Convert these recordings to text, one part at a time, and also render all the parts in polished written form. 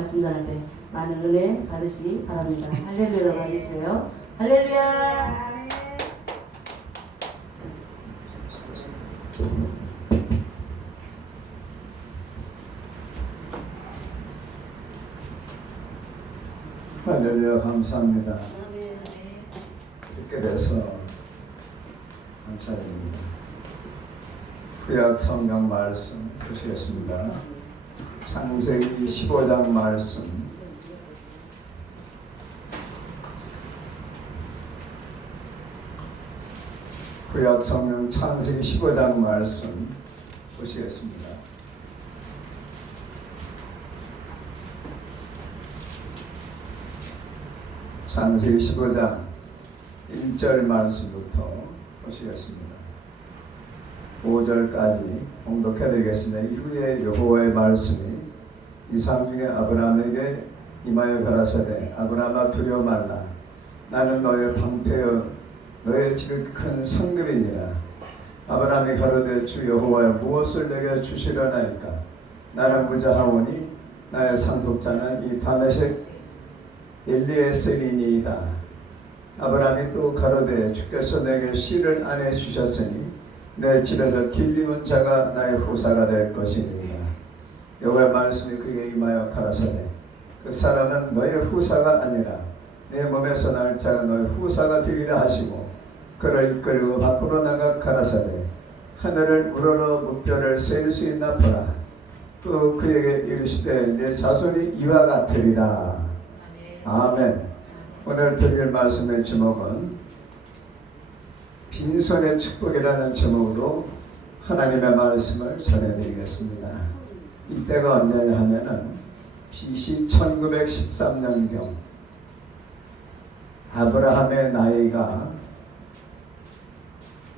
말씀 전할 때 많은 은혜 받으시기 바랍니다. 할렐루야라고 해주세요. 할렐루야. 할렐루야. 감사합니다. 이렇게 돼서 감사드립니다. 구약 성경 말씀 보시겠습니다. 창세기 15장 말씀. 구약 성경 창세기 15장 말씀 보시겠습니다. 창세기 15장 1절 말씀부터 보시겠습니다. 5절까지 봉독해드리겠습니다. 이후에 여호와의 말씀이 이상 중에 아브라함에게 임하여 가라사대 아브라함아 두려워 말라. 나는 너의 방패여 너의 집이 큰 성읍이니라. 아브라함이 가로되 주 여호와여 무엇을 내게 주시려나이까. 나는 무자하오니 나의 상속자는 이 다메섹 엘리에셀이니이다. 아브라함이 또 가로되 주께서 내게 씨를 안해 주셨으니 내 집에서 길리문 자가 나의 후사가 될 것이니라. 여호와의 말씀이 그에게 임하여 가라사대 그 사람은 너의 후사가 아니라 내 몸에서 날 자가 너의 후사가 되리라 하시고 그를 이끌고 밖으로 나가 가라사대 하늘을 우러러 무뼈를 셀 수 있나 보라. 또 그에게 이르시되 내 자손이 이와 같으리라. 아멘. 오늘 드릴 말씀의 제목은 빈손의 축복이라는 제목으로 하나님의 말씀을 전해드리겠습니다. 이때가 언제냐 하면은 BC 1913년경 아브라함의 나이가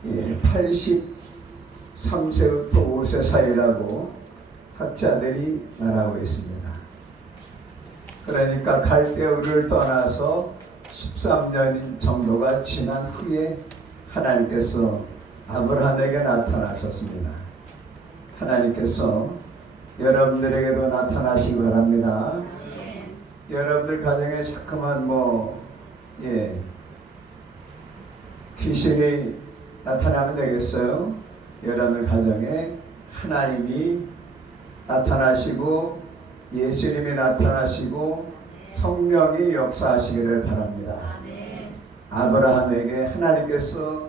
83세부터 5세 사이라고 학자들이 말하고 있습니다. 그러니까 갈대우를 떠나서 13년 정도가 지난 후에 하나님께서 아브라함에게 나타나셨습니다. 하나님께서 여러분들에게도 나타나시기 바랍니다. 여러분들 가정에 자꾸만 귀신이 나타나면 되겠어요? 여러분들 가정에 하나님이 나타나시고 예수님이 나타나시고 성령이 역사하시기를 바랍니다. 아브라함에게 하나님께서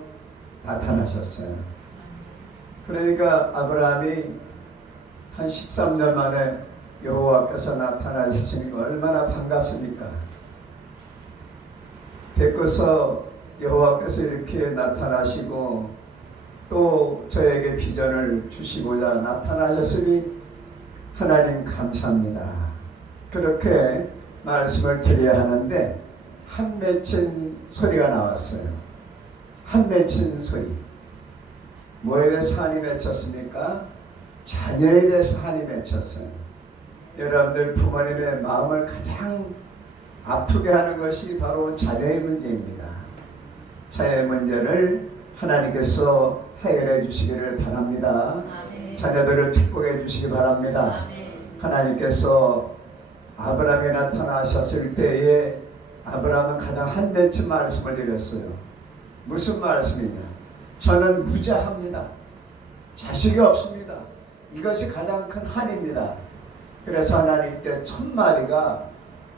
나타나셨어요. 그러니까 아브라함이 한 13년 만에 여호와께서 나타나셨으니까 얼마나 반갑습니까? 베껴서 여호와께서 이렇게 나타나시고 또 저에게 비전을 주시고자 나타나셨으니 하나님 감사합니다. 그렇게 말씀을 드려야 하는데 한 맺힌 소리가 나왔어요. 한 맺힌 소리. 뭐에 대해서 한이 맺혔습니까? 자녀에 대해서 한이 맺혔어요. 여러분들 부모님의 마음을 가장 아프게 하는 것이 바로 자녀의 문제입니다. 자녀의 문제를 하나님께서 해결해 주시기를 바랍니다. 자녀들을 축복해 주시기 바랍니다. 하나님께서 아브라함이 나타나셨을 때에 아브라함은 가장 한 맺힌 말씀을 드렸어요. 무슨 말씀이냐? 저는 무자합니다. 자식이 없습니다. 이것이 가장 큰 한입니다. 그래서 하나님께 첫 마디가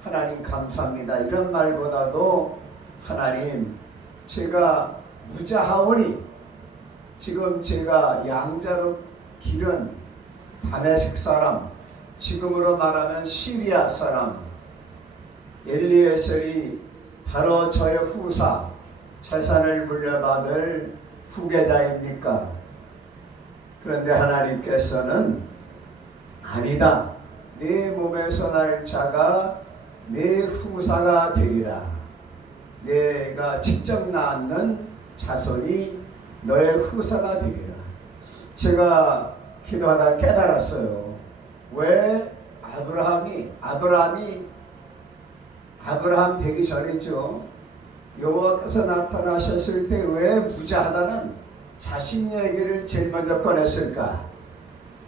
하나님 감사합니다. 이런 말보다도 하나님 제가 무자하오니 지금 제가 양자로 기른 다메섹 사람, 지금으로 말하면 시리아 사람 엘리에셀이 바로 저의 후사, 재산을 물려받을 후계자입니까? 그런데 하나님께서는 아니다. 네 몸에서 날 자가 네 후사가 되리라. 내가 직접 낳는 자손이 너의 후사가 되리라. 제가 기도하다 깨달았어요. 왜 아브라함 되기 전이죠. 여호와께서 나타나셨을 때 왜 무자하다는 자신 얘기를 제일 먼저 꺼냈을까?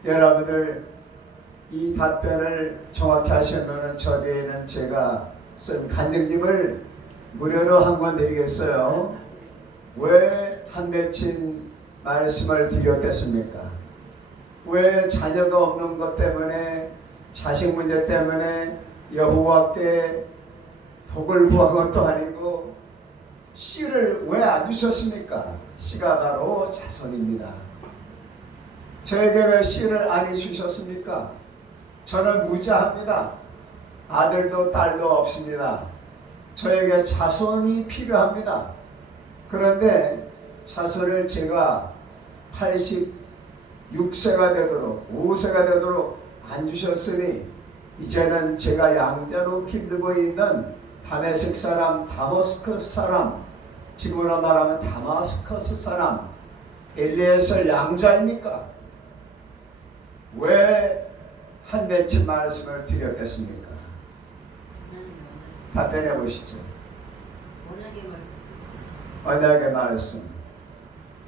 여러분들 이 답변을 정확히 하시면 저 뒤에는 제가 쓴 간증집을 무료로 한 권 드리겠어요. 왜 한 맺힌 말씀을 드렸겠습니까? 왜 자녀가 없는 것 때문에, 자식 문제 때문에 여호와께 복을 구한 것도 아니고 씨를 왜 안 주셨습니까? 씨가 바로 자손입니다. 저에게 왜 씨를 안 주셨습니까? 저는 무자합니다. 아들도 딸도 없습니다. 저에게 자손이 필요합니다. 그런데 자손을 제가 86세가 되도록 5세가 되도록 안 주셨으니 이제는 제가 양자로 길들고 있는 다메섹 사람, 다머스커스 사람, 지금으로 말하면 다마스커스 사람 엘리에셀 양자입니까? 왜 한 맺힌 말씀을 드렸겠습니까? 답변해 보시죠. 언약의 말씀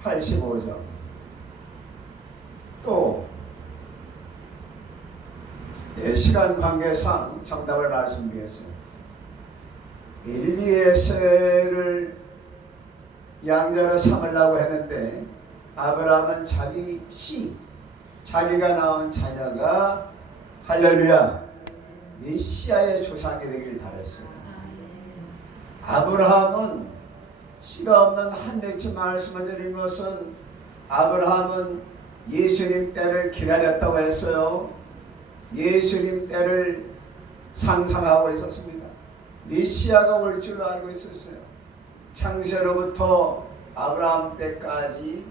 85점. 또 시간 관계상 정답을 말씀드리겠습니다. 엘리에셀을 양자로 삼으려고 했는데 아브라함은 자기 씨, 자기가 낳은 자녀가 할렐루야 메시아의 조상이 되길 바랬어요. 아브라함은 씨가 없는 한 맺힌 말씀을 드린 것은 아브라함은 예수님 때를 기다렸다고 했어요. 예수님 때를 상상하고 있었습니다. 메시아가 올 줄 알고 있었어요. 창세로부터 아브라함 때까지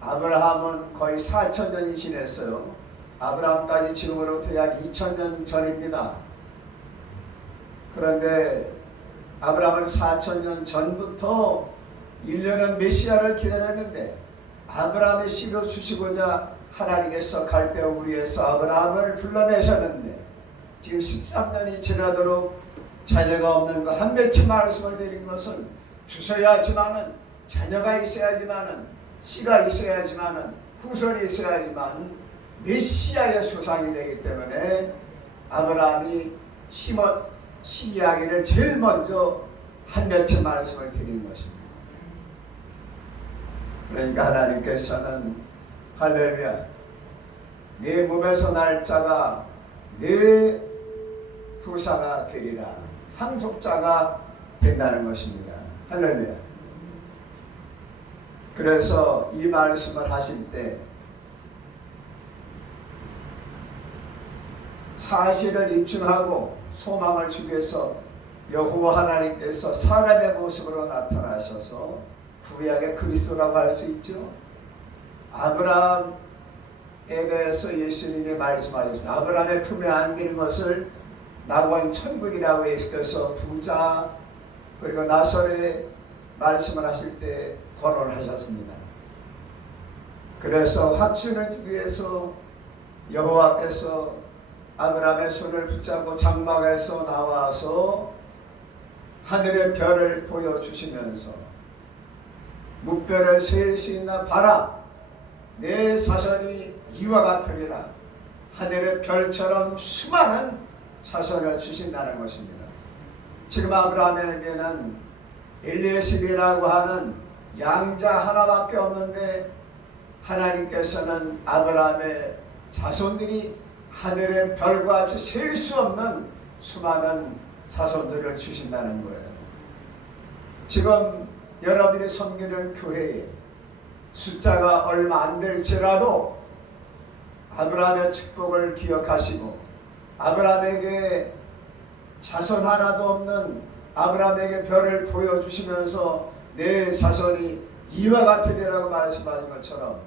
아브라함은 거의 4,000년이 지냈어요. 아브라함까지 지금으로부터 약 2,000년 전입니다. 그런데 아브라함은 4,000년 전부터 1년은 메시아를 기다렸는데 아브라함의 씨로 주시고자 하나님께서 갈대아 우리에서 아브라함을 불러내셨는데 지금 13년이 지나도록 자녀가 없는 것, 한 맺힌 말씀을 드린 것은 주셔야지만은 자녀가 있어야지만은 씨가 있어야지만은 후손이 있어야지만 메시아의 조상이 되기 때문에 아브라함이 씨 이야기를 제일 먼저 한 맺힌 말씀을 드린 것입니다. 그러니까 하나님께서는 할렐루야 내 몸에서 날 자가 내 후사가 되리라, 상속자가 된다는 것입니다. 할렐루야. 그래서 이 말씀을 하실 때 사실을 입증하고 소망을 주기 위해서 여호와 하나님께서 사람의 모습으로 나타나셔서 구약의 그리스도라고 할 수 있죠. 아브라함에 대해서 예수님이 말씀하셨습니다. 아브라함의 품에 안기는 것을 낙원 천국이라고 예수께서 부자 그리고 나설에 말씀을 하실 때 거론하셨습니다. 그래서 확신을 주기 위해서 여호와께서 아브라함의 손을 붙잡고 장막에서 나와서 하늘의 별을 보여주시면서 묵별을 세울 수 있나 봐라, 내 자손이 이와 같으리라, 하늘의 별처럼 수많은 자손을 주신다는 것입니다. 지금 아브라함에게는 엘리에셀이라고 하는 양자 하나밖에 없는데 하나님께서는 아브라함의 자손들이 하늘의 별과 같이 셀 수 없는 수많은 자손들을 주신다는 거예요. 지금 여러분이 섬기는 교회에 숫자가 얼마 안 될지라도 아브라함의 축복을 기억하시고 아브라함에게 자손 하나도 없는 아브라함에게 별을 보여주시면서 내 자손이 이와 같으리라고 말씀하신 것처럼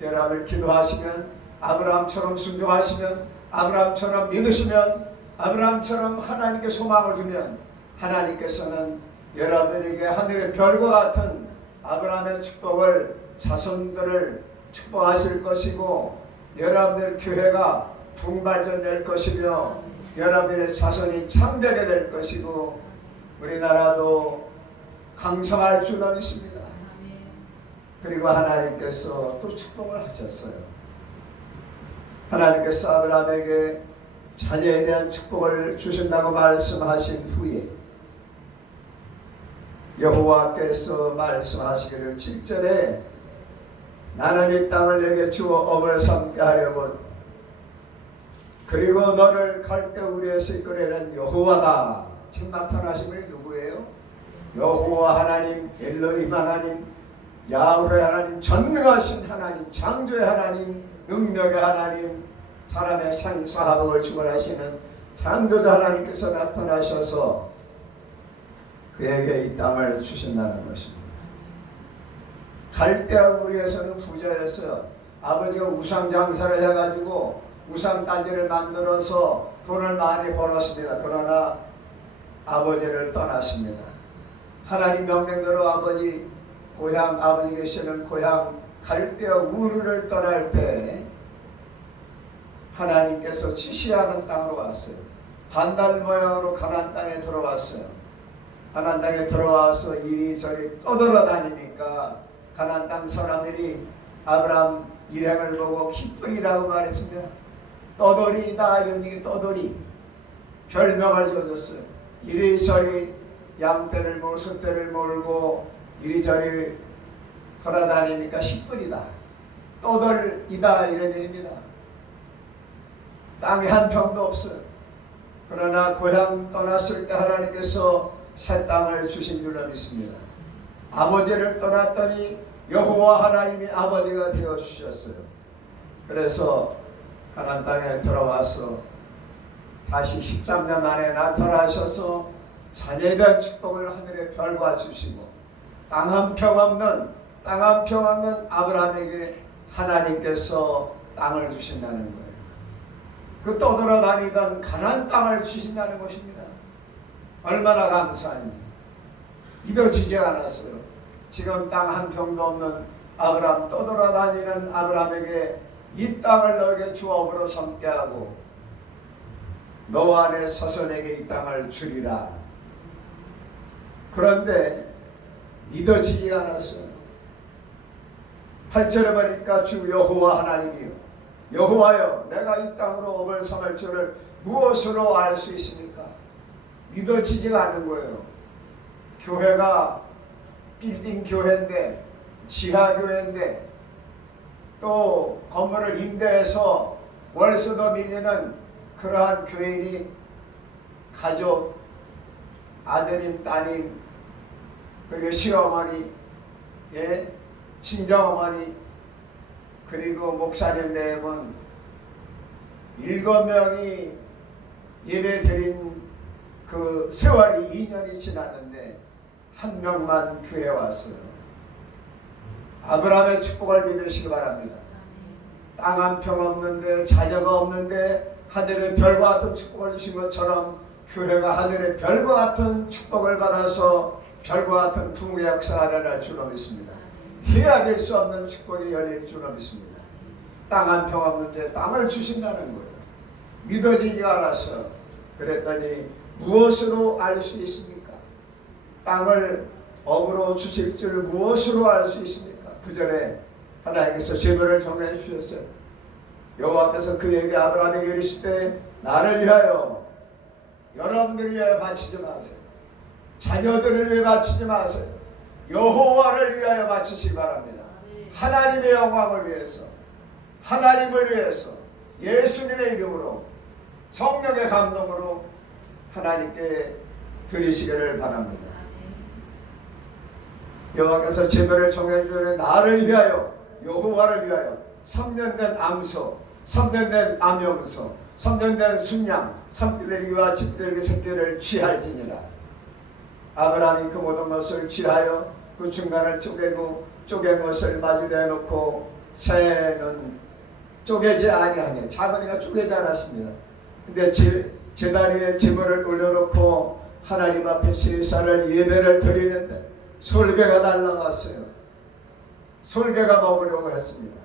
여러분을 기도하시면 아브라함처럼 순종하시면 아브라함처럼 믿으시면 아브라함처럼 하나님께 소망을 두면 하나님께서는 여러분에게 하늘의 별과 같은 아브라함의 축복을 자손들을 축복하실 것이고 여러분들 교회가 부흥발전 될 것이며 여러분의 자손이 참되게 될 것이고 우리나라도 강성할 줄로 믿습니다. 그리고 하나님께서 또 축복을 하셨어요. 하나님께서 아브라함에게 자녀에 대한 축복을 주신다고 말씀하신 후에 여호와께서 말씀하시기를 7절에 나는 이 땅을 내게 주어 업을 삼게 하려고 그리고 너를 갈대 우리에서 이끌어낸 여호와다. 지금 나타나신 분이 누구예요? 여호와 하나님, 엘로힘 하나님, 야훼 하나님, 전능하신 하나님, 창조의 하나님, 능력의 하나님, 사람의 생사화복을 주관하시는 창조자 하나님께서 나타나셔서 그에게 이 땅을 주신다는 것입니다. 갈대아 우리에서는 부자였어요. 아버지가 우상 장사를 해가지고 우상 단지를 만들어서 돈을 많이 벌었습니다. 그러나 아버지를 떠났습니다. 하나님 명령대로 아버지 고향, 아버지 계시는 고향 갈대아 우르를 떠날 때 하나님께서 지시하는 땅으로 왔어요. 반달 모양으로 가나안 땅에 들어왔어요. 가나안 땅에 들어와서 이리저리 떠돌아다니니까 가나안 땅 사람들이 아브라함 일행을 보고 기쁘리라고 말했습니다. 떠돌이다 이런 얘기, 떠돌이 별명을 지어줬어요. 이리저리 양떼를 몰고 소떼를 몰고 이리저리 돌아다니니까 시뿔이다, 떠돌이다 이런 얘기입니다. 땅에 한 평도 없어요. 그러나 고향 떠났을 때 하나님께서 새 땅을 주신 줄로 믿습니다. 아버지를 떠났더니 여호와 하나님이 아버지가 되어 주셨어요. 그래서 가나안 땅에 들어와서 다시 13년 만에 나타나셔서 자녀에 대한 축복을 하늘의 별과 주시고 땅 한 평 없는 아브라함에게 하나님께서 땅을 주신다는 거예요. 그 떠돌아다니던 가나안 땅을 주신다는 것입니다. 얼마나 감사한지. 믿어지지 않았어요. 지금 땅 한 평도 없는 아브라함, 떠돌아다니는 아브라함에게 이 땅을 너에게 주업으로 삼게 하고 너 안에 서선에게 이 땅을 주리라. 그런데 믿어지지 않았어요. 8절에 보니까 주 여호와 하나님이요, 여호와여, 내가 이 땅으로 업을 삼을 줄을 무엇으로 알 수 있습니까? 믿어지지가 않는 거예요. 교회가 빌딩 교회인데, 지하 교회인데, 또 건물을 임대해서 월세도 밀리는 그러한 교인이 가족, 아드님, 따님, 그리고 시어머니, 친정어머니, 그리고 목사님 내면 7명이 예배 드린 그 세월이 2년이 지났는데 한 명만 교회에 왔어요. 아브라함의 축복을 믿으시기 바랍니다. 땅 한 평 없는데, 자녀가 없는데 하늘의 별과 같은 축복을 주신 것처럼 교회가 하늘의 별과 같은 축복을 받아서 별과 같은 부흥의 역사가 일어날 줄로 믿습니다. 헤아릴 수 없는 축복이 열릴 줄로 믿습니다. 땅 한 평 없는데 땅을 주신다는 거예요. 믿어지지 않아서 그랬더니 무엇으로 알 수 있습니까? 땅을 업으로 주실 줄 무엇으로 알 수 있습니까? 9절에 하나님께서 제물을 정해 주셨어요. 여호와께서 그에게 아브라함에게 이르시되 나를 위하여, 여러분들을 위하여 바치지 마세요. 자녀들을 위해 바치지 마세요. 여호와를 위하여 바치시기 바랍니다. 하나님의 영광을 위해서, 하나님을 위해서 예수님의 이름으로 성령의 감동으로 하나님께 드리시기를 바랍니다. 여호와께서 제물을 정해주는 나를 위하여, 여호와를 위하여 3년 된 암소, 3년 된 암염소, 3년 된 순양, 3들기와 집들기 새끼를 취할지니라. 아브라함이 그 모든 것을 취하여 그 중간을 쪼개고 쪼갠 것을 마주대어 놓고 새는 쪼개지 아니하네. 작은이가 쪼개지 않았습니다. 근데 제단 위에 제물을 올려놓고 하나님 앞에 제사를 예배를 드리는데 솔개가 날라갔어요. 솔개가 먹으려고 했습니다.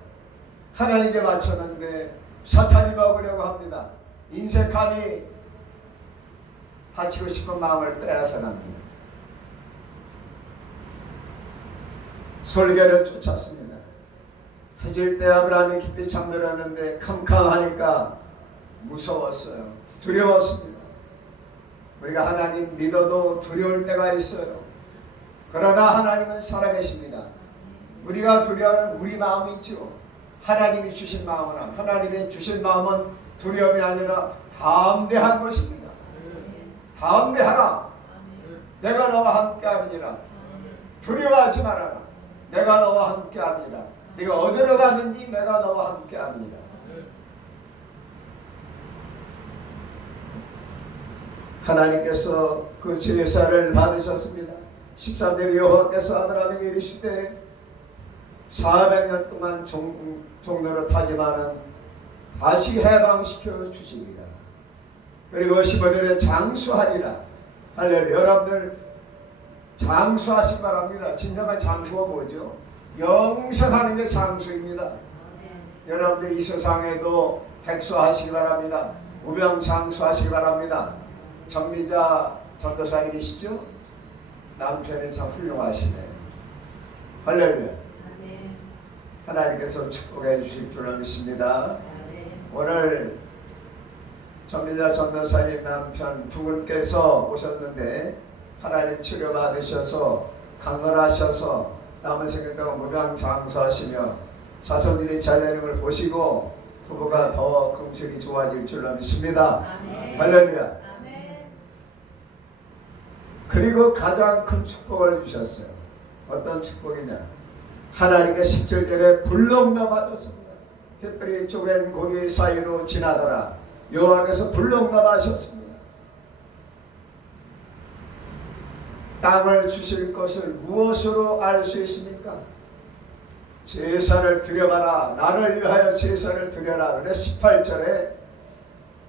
하나님께 바쳤는데 사탄이 먹으려고 합니다. 인색함이 바치고 싶은 마음을 빼앗아갑니다. 솔개를 쫓았습니다. 해질 때 아브라함이 깊이 잠들었는데 캄캄하니까 무서웠어요. 두려웠습니다. 우리가 하나님 믿어도 두려울 때가 있어요. 그러나 하나님은 살아계십니다. 우리가 두려워하는 우리 마음이 있죠. 하나님이 주신 마음은, 하나님이 주신 마음은 두려움이 아니라 담대한 것입니다. 담대하라. 내가 너와 함께하리라. 두려워하지 말아라. 내가 너와 함께하리라. 네가 어디로 가든지 내가 너와 함께합니다. 하나님께서 그 제사를 받으셨습니다. 13절 여호와께서 아브라함에게 이르시되 400년 동안 종로로 타지만은 다시 해방시켜 주시리라. 그리고 15절에 장수하리라. 할렐루야. 여러분들 장수하시 바랍니다. 진정한 장수가 뭐죠? 영생하는 게 장수입니다. 여러분들 이 세상에도 백수하시기 바랍니다. 우병장수하시기 바랍니다. 정미자 전도사님 계시죠? 남편이 참 훌륭하시네요. 할렐루야. 하나님께서 축복해 주실 줄로 믿습니다. 오늘 정미자 전도사님 남편 두 분께서 오셨는데 하나님 치료받으셔서 강건하셔서 남은 생애 동안 무병장수하시며 자손들이 잘 되는 걸 보시고 부부가 더 금슬이 좋아질 줄로 믿습니다. 할렐루야. 그리고 가장 큰 축복을 주셨어요. 어떤 축복이냐? 하나님께 17절에 불능나 받았습니다. 햇불이 쪼갠 고기 사이로 지나더라. 여호와께서 불능나 하셨습니다. 땅을 주실 것을 무엇으로 알 수 있습니까? 제사를 드려봐라. 나를 위하여 제사를 드려라. 그래서 18절에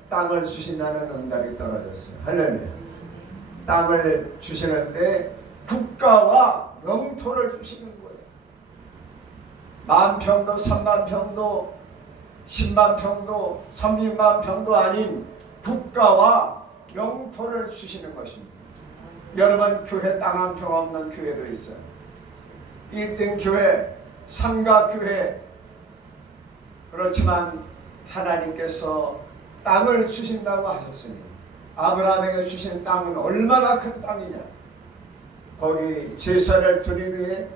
땅을 주신다는 응답이 떨어졌어요. 할렐루야. 땅을 주시는데 국가와 영토를 주시는 거예요. 10,000평도 30,000평도 100,000평도 30,000평도 아닌 국가와 영토를 주시는 것입니다. 여러분 교회 땅 한 평 없는 교회도 있어요. 1등 교회, 상가교회. 그렇지만 하나님께서 땅을 주신다고 하셨으니 아브라함에게 주신 땅은 얼마나 큰 땅이냐. 거기 제사를 드리기 위해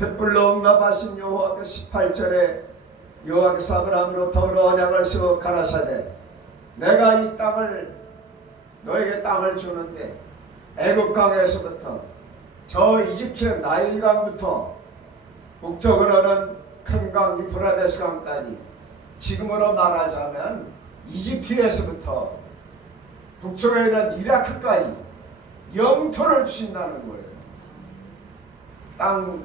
횃불로 응답하신 여호와께서 18절에 여호와께서 아브라함으로 더불어 언약을 세워 가라사대 내가 이 땅을 너에게 땅을 주는데 애굽강에서부터 저 이집트의 나일강부터 북쪽으로는 큰 강 유프라데스 강까지 지금으로 말하자면 이집트에서부터 북쪽에 있는 이라크까지 영토를 주신다는 거예요. 땅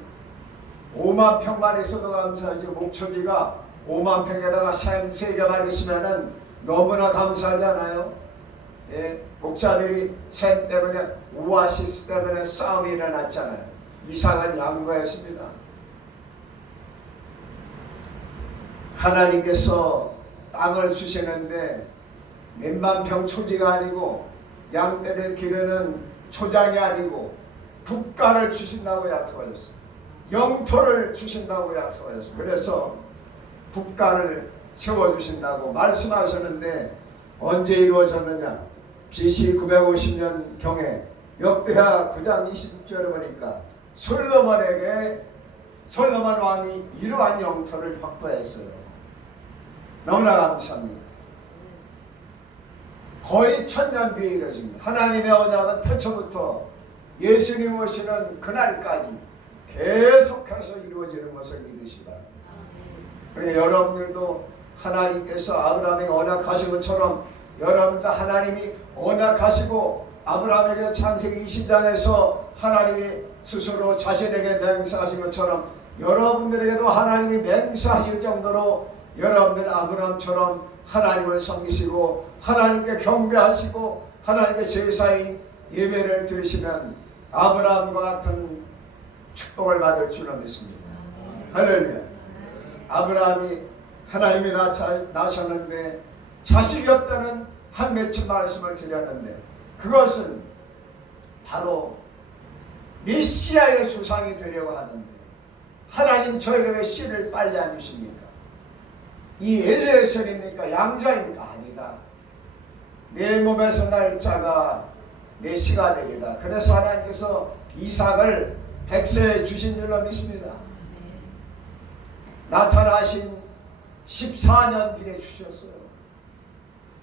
5만 평만 있어도 감사하지 목초지가 5만 평에다가 샘 3개만 있으면 너무나 감사하지 않아요? 예, 목자들이 샘 때문에 오아시스 때문에 싸움이 일어났잖아요. 이삭은 양보했습니다. 하나님께서 땅을 주시는데 몇만 평 초지가 아니고 양떼를 기르는 초장이 아니고 국가를 주신다고 약속하셨어요. 영토를 주신다고 약속하셨어요. 그래서 국가를 세워주신다고 말씀하셨는데 언제 이루어졌느냐? BC 950년 경에 역대하 9장 20절에 보니까 솔로몬 왕이 이러한 영토를 확보했어요. 너무나 감사합니다. 거의 1000년 뒤에 이루어집니다. 하나님의 언약은 태초부터 예수님 오시는 그날까지 계속해서 이루어지는 것을 믿으시다. 그래 여러분들도 하나님께서 아브라함에게 언약하신 것처럼 여러분도 하나님이 언약하시고 아브라함에게 창세기 20장에서 하나님이 스스로 자신에게 맹세하신 것처럼 여러분들에게도 하나님이 맹세하실 정도로 여러분들 아브라함처럼 하나님을 섬기시고 하나님께 경배하시고 하나님께 제사인 예배를 드리시면 아브라함과 같은 축복을 받을 줄로 믿습니다. 할렐루야. 아브라함이 하나님이 낳으셨는데 자식이 없다는 한 맺힌 말씀을 드렸는데 그것은 바로 메시아의 조상이 되려고 하는데 하나님 저에게 왜 씨를 빨리 안 주십니까? 이 엘리에셀입니까? 양자입니까? 아니다. 내 몸에서 날 자가 내 씨가 되리라. 그래서 하나님께서 이삭을 100세에 주신 줄로 믿습니다. 나타나신 14년 뒤에 주셨어요.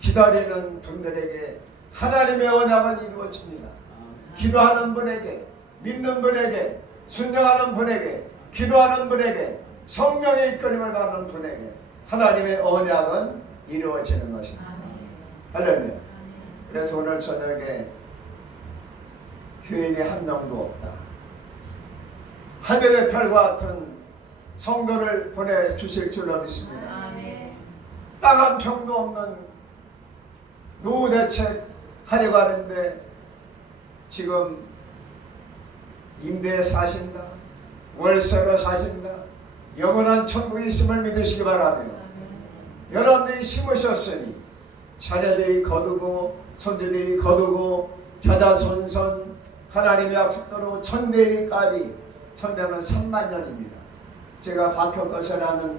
기다리는 분들에게 하나님의 언약은 이루어집니다. 기도하는 분에게, 믿는 분에게, 순종하는 분에게, 기도하는 분에게, 성령의 이끌림을 받는 분에게 하나님의 언약은 이루어지는 것입니다. 할렐루야. 그래서 오늘 저녁에 교인이 한 명도 없다. 하늘의 별과 같은 성도를 보내주실 줄로 믿습니다. 땅 한 평도 없는 노후 대책 하려고 하는데 지금 임대에 사신다, 월세로 사신다, 영원한 천국이 있음을 믿으시기 바라며 여러분들이 심으셨으니 자녀들이 거두고 손주들이 거두고 자자손손 하나님의 약속대로 천대리까지, 천대는 3만 년입니다. 제가 박형거사라는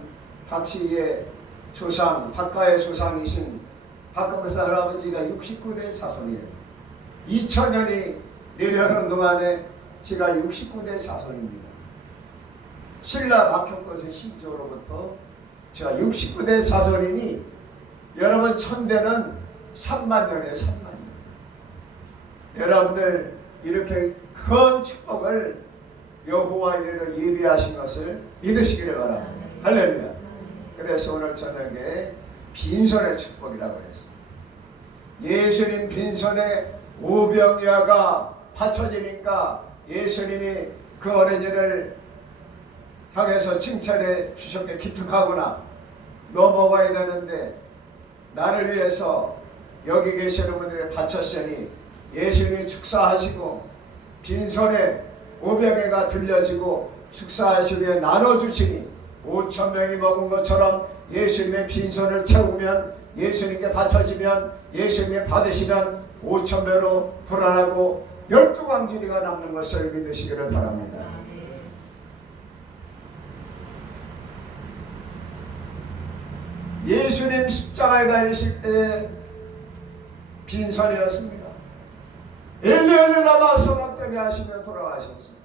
박씨의 조상, 박가의 조상이신 박형거사 할아버지가 69대 사손이에요. 2000년이 내려오는 동안에 제가 69대 사손입니다. 신라 박형거사 신조로부터 제가 69대 사손이니 여러분 천대는 3만 년에 3만 년. 여러분들 이렇게 큰 축복을 여호와 이르러 예비하신 것을 믿으시기를 바랍니다. 할렐루야. 그래서 오늘 저녁에 빈손의 축복이라고 했어요. 예수님 빈손에 오병이어가 받쳐지니까 예수님이 그 어린이를 향해서 칭찬해 주셨게 기특하구나. 너 먹어야 되는데 나를 위해서 여기 계시는 분들에게 바쳤으니 예수님이 축사하시고 빈손에 오병이가 들려지고 축사하시기 위해 나눠주시니 5,000명이 먹은 것처럼 예수님의 빈손을 채우면, 예수님께 바쳐지면, 예수님이 받으시면 5,000배로 불안하고 12광주리가 남는 것을 믿으시기를 바랍니다. 예수님 십자가에 달리실 때 빈손이었습니다. 엘리 엘리 라마 sabachthani 하시며 돌아가셨습니다.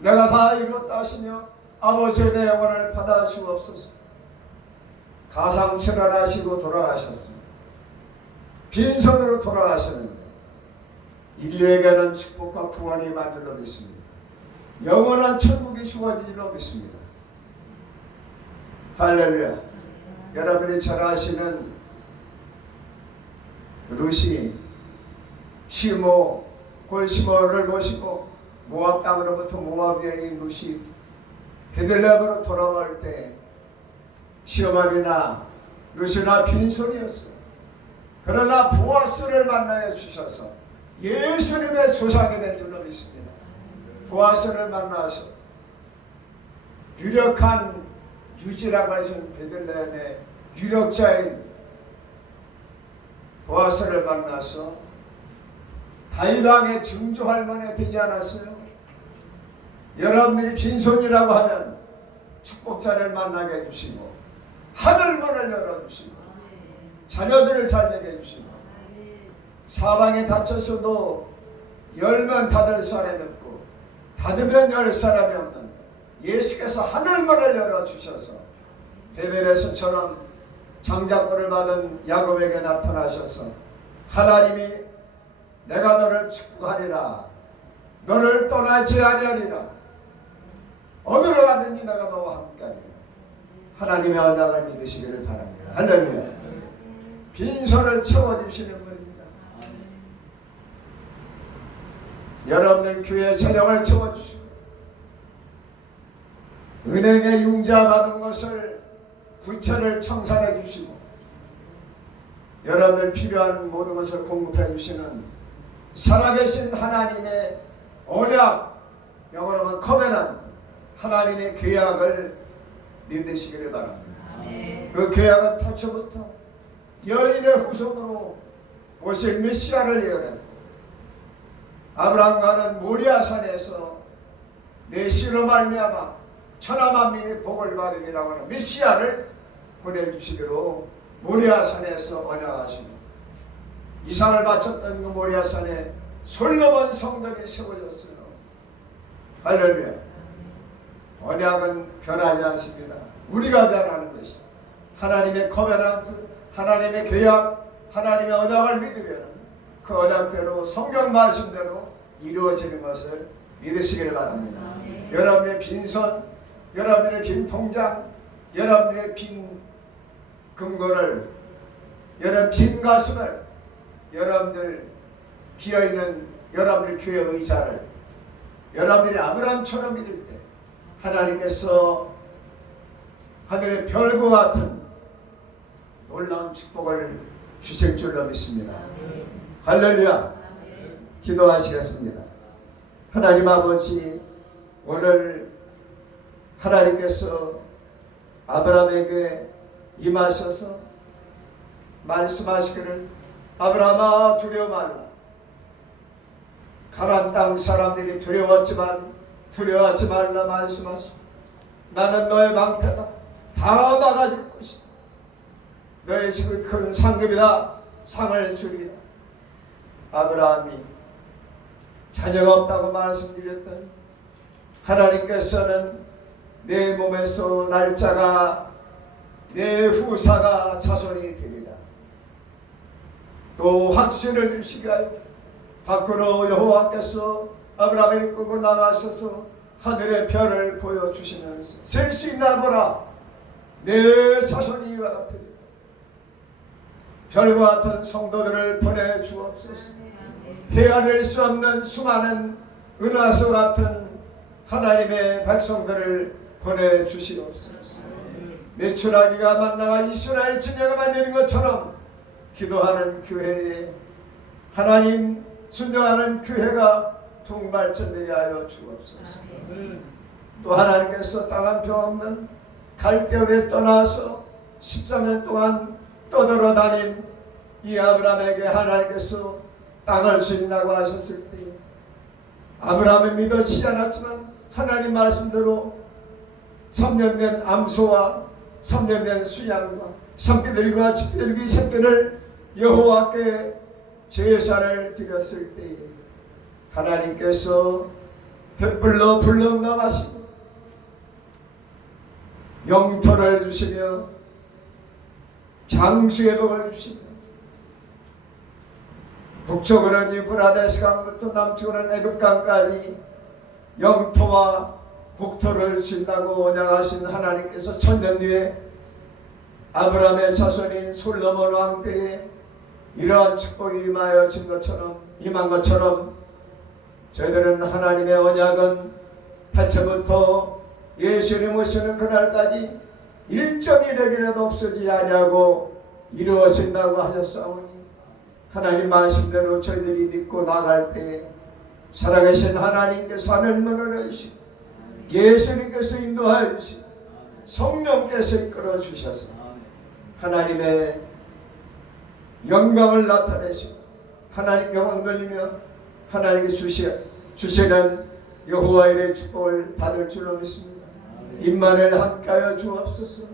내가 다 이뤘다 하시며 아버지의 내 영혼을 받아 주옵소서. 가상천환하시고 돌아가셨습니다. 빈손으로 돌아가셨는데 인류에게는 축복과 구원이 임한 줄로 믿습니다. 영원한 천국이 주어진 줄로 믿습니다. 할렐루야. 여러분이 잘 아시는 루시 시모 골시모를 모시고 모압 땅으로부터 모압 여인인 루시 베들레헴으로 돌아올 때 시어머니나 루시나 빈손이었어요. 그러나 보아스를 만나여 주셔서 예수님의 조상이 된 줄로 믿습니다. 보아스를 만나서 유력한 유지라고 해서 베들레헴의 유력자인 보아스를 만나서 다윗 왕의 증조 할머니가 되지 않았어요? 여러분들이 빈손이라고 하면 축복자를 만나게 해주시고 하늘문을 열어주시고 자녀들을 살게 해주시고 사방에 닫혀서도 열면 닫을 사람이 없고 닫으면 열 사람이 없는 예수께서 하늘문을 열어주셔서 베델에서처럼 장자권을 받은 야곱에게 나타나셔서 하나님이 내가 너를 축복하리라, 너를 떠나지 아니하리라, 어디로 가든지 내가 너와 함께하리라. 하나님의 언약을 믿으시기를 바랍니다. 할렐루야. 빈손을 채워주시는 분입니다. 여러분들 교회 재정을 채워주시고 은행에 융자 받은 것을 부채를 청산해 주시고 여러분들 필요한 모든 것을 공급해 주시는 살아계신 하나님의 언약, 영어로는 커베넌트, 하나님의 계약을 믿으시기를 바랍니다. 그 계약은 태초부터 여인의 후손으로 오실 메시아를 예언했고 아브라함과는 모리아산에서 내 씨로 말미암아 천하만민이 복을 받으리라고 하는 메시아를 보내주시기로 모리아산에서 언약하시고 이삭을 바쳤던 그 모리아산에 솔로몬 성전이 세워졌어요. 할렐루야. 언약은 변하지 않습니다. 우리가 변하는 것이 하나님의 커베넌트, 하나님의 계약, 하나님의 언약을 믿으면 그 언약대로 성경 말씀대로 이루어지는 것을 믿으시기를 바랍니다. 여러분의 빈손, 여러분의 빈 통장, 여러분의 빈 금고를, 여러분 빈 가슴을, 여러분들 비어있는 여러분의 교회 의자를 여러분들이 아브라함처럼 믿을 때 하나님께서 하늘의 별과 같은 놀라운 축복을 주실 줄로 믿습니다. 할렐루야. 기도하시겠습니다. 하나님 아버지, 오늘 하나님께서 아브라함에게 임하셔서 말씀하시기를 아브라함아 두려워 말라. 가나안 땅 사람들이 두려워하지 말라 말씀하시고 나는 너의 방패다. 다 막아줄 것이다. 너의 지금 큰 상급이다. 상을 주리라. 아브라함이 자녀가 없다고 말씀드렸더니 하나님께서는 내 몸에서 날짜가 내 후사가 자손이 되리라. 또 확신을 주시게 하여 밖으로 여호와께서 아브라함을 끌고 나가셔서 하늘의 별을 보여주시면서 셀 수 있나 보라. 내 자손이 이와 같으리라. 별과 같은 성도들을 보내주옵소서. 헤아릴 수 없는 수많은 은하수 같은 하나님의 백성들을 보내주시옵소서. 메추라기가 만나가 이스라엘 진야가 만드는 것처럼 기도하는 교회에 하나님 순종하는 교회가 통발전되게 하여 주옵소서. 또 하나님께서 땅 한 평 없는 갈대우에 떠나서 13년 동안 떠돌아다닌 이 아브라함에게 하나님께서 땅을 주신다고 하셨을 때 아브라함은 믿어지지 않았지만 하나님 말씀대로 3년 된 암소와 3년 된 수양과 산비들과 집들기 새끼를 여호와께 제사를 드렸을 때에 하나님께서 횃불로 불렀나가시고 영토를 주시며 장수의 복을 주시며 북쪽으로는 유브라데스 강부터 남쪽으로는 애굽강까지 영토와 국토를 주신다고 언약하신 하나님께서 천년 뒤에 아브라함의 자손인 솔로몬 왕 때에 이러한 축복이 임한 것처럼 저희들은 하나님의 언약은 태초부터 예수님 오시는 그날까지 1.1핵이라도 없어지지 아니하고 이루어진다고 하셨사오니 하나님 말씀대로 저희들이 믿고 나갈 때 살아계신 하나님께서 하늘 문을 여주시고 예수님께서 인도하여 주시고 성령께서 이끌어 주셔서 하나님의 영광을 나타내시고 하나님께 왕돌리며 하나님께 주시는 여호와의 축복을 받을 줄로 믿습니다. 임만을 함께하여 주옵소서.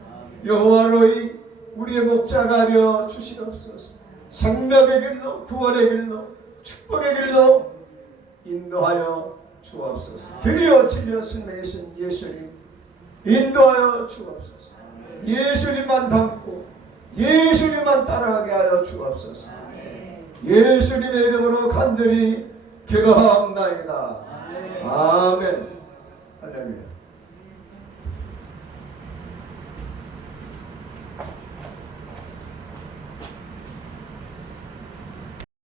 여호와로이 우리의 목자가 되어 주시옵소서. 생명의 길로 구원의 길로 축복의 길로 인도하여 주옵소서. 드디어 진리와 승리하신 예수님 인도하여 주옵소서. 예수님만 닮고 예수님만 따라가게 하여 주옵소서. 예수님의 이름으로 간절히 기도하옵나이다. 아멘. 할렐루야.